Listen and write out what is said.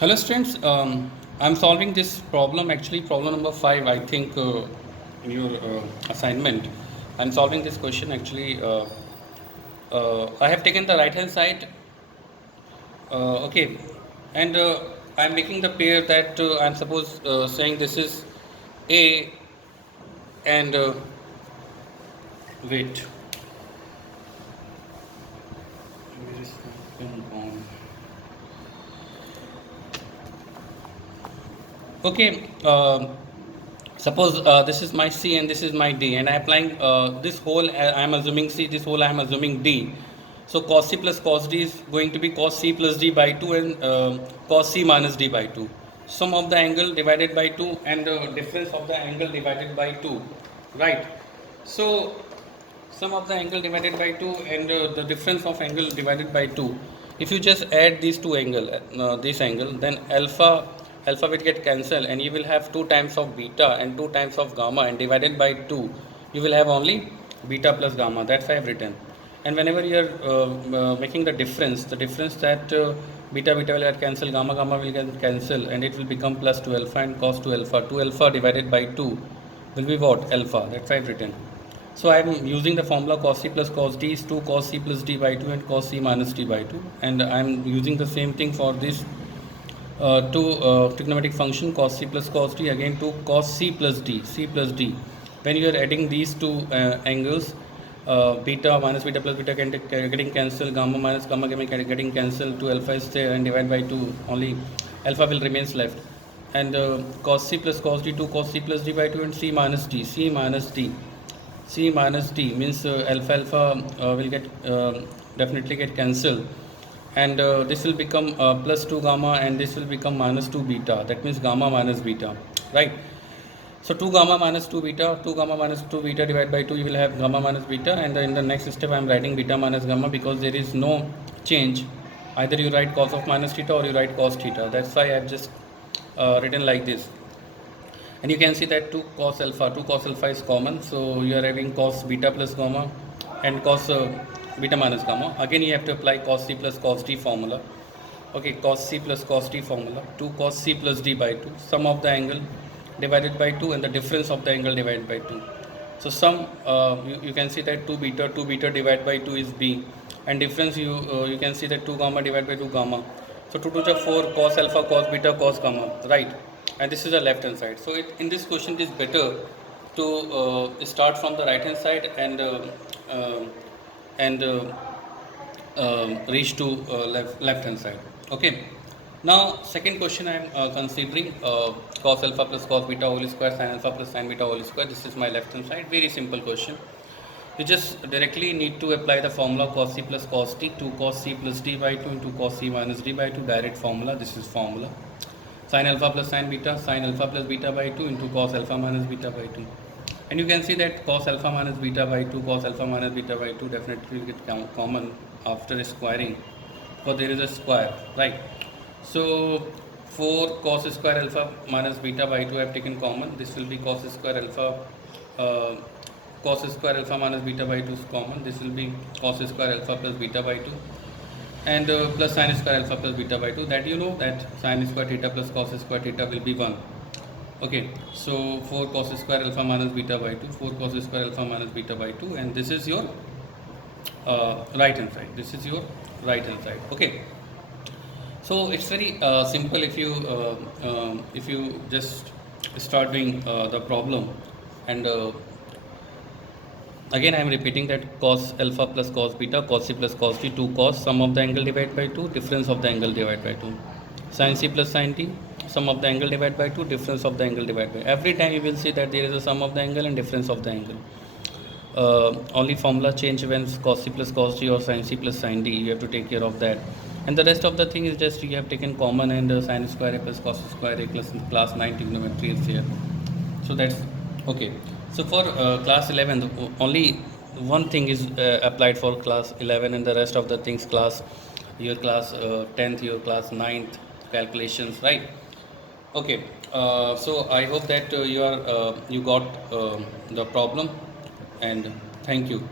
Hello students, I'm solving this problem, actually problem number 5, I think, in your assignment. I'm solving this question actually. I have taken the right hand side, okay, and I'm making the pair that I'm suppose saying this is A and wait. Where is the pen gone? Okay, suppose this is my C and this is my D, and I am applying this whole, I am assuming C, this whole I am assuming D. So cos C plus cos D is going to be cos C plus D by 2 and cos C minus D by 2. Sum of the angle divided by 2 and difference of the angle divided by 2. Right. So sum of the angle divided by 2 and the difference of angle divided by 2. If you just add these two angle, this angle, then alpha will get cancelled and you will have 2 times of beta and 2 times of gamma, and divided by 2 you will have only beta plus gamma. That's why I have written. And whenever you are making the difference that beta will get cancelled, gamma will get cancelled, and it will become plus 2 alpha and cos 2 alpha. 2 alpha divided by 2 will be what? Alpha. That's why I have written. So I am using the formula cos C plus cos D is 2 cos C plus D by 2 and cos C minus D by 2, and I am using the same thing for this two trigonometric function cos C plus cos D, again 2 cos C plus D. When you are adding these two angles, beta minus beta plus beta getting cancelled, gamma minus gamma getting cancelled, 2 alpha is there and divided by 2, only alpha will remains left, and cos C plus cos D, 2 cos C plus D by 2 and C minus D means alpha will get definitely get cancelled, and this will become plus 2 gamma and this will become minus 2 beta. That means gamma minus beta, right? So 2 gamma minus 2 beta, 2 gamma minus 2 beta divided by 2, you will have gamma minus beta, and in the next step I am writing beta minus gamma because there is no change. Either you write cos of minus theta or you write cos theta. That's why I have just written like this. And you can see that 2 cos alpha is common, so you are having cos beta plus gamma and cos beta minus gamma. Again you have to apply cos C plus cos D formula. Okay, cos C plus cos D formula, 2 cos C plus D by 2, sum of the angle divided by 2 and the difference of the angle divided by 2. So sum, you can see that 2 beta divided by 2 is B, and difference you can see that 2 gamma divided by 2 gamma. So 2 to the 4 cos alpha cos beta cos gamma, right? And this is the left hand side. So in this question it is better to start from the right hand side and uh, and reach to left hand side. Okay, now second question I am considering cos alpha plus cos beta whole square sin alpha plus sin beta whole square. This is my left hand side. Very simple question. You just directly need to apply the formula cos C plus cos D, 2 cos C plus D by 2 into cos C minus D by 2, direct formula. This is formula. Sin alpha plus sin alpha plus beta by 2 into cos alpha minus beta by 2. And you can see that cos alpha minus beta by 2, cos alpha minus beta by 2 definitely will get common after squaring, because there is a square, right? So 4 cos square alpha minus beta by 2 I have taken common. This will be cos square alpha minus beta by 2 is common. This will be cos square alpha plus beta by 2, and plus sin square alpha plus beta by 2. That you know that sin square theta plus cos square theta will be 1. Okay, so 4 cos square alpha minus beta by 2, 4 cos square alpha minus beta by 2, and this is your right hand side. This is your right hand side. Okay, so it's very simple if you just start doing the problem, and again I am repeating that cos alpha plus cos beta, cos C plus cos D, 2 cos, sum of the angle divided by 2, difference of the angle divided by 2, sin C plus sin D, sum of the angle divided by 2, difference of the angle divided by. Every time you will see that there is a sum of the angle and difference of the angle. Only formula change when cos C plus cos D or sin C plus sin D. You have to take care of that, and the rest of the thing is just you have taken common, and sin square A plus cos square A plus class 9 trigonometry is here. So that's okay. So for class 11, only one thing is applied for class 11, and the rest of the things your class 10th, your class 9th calculations, right? Okay, so I hope that you got the problem, and thank you.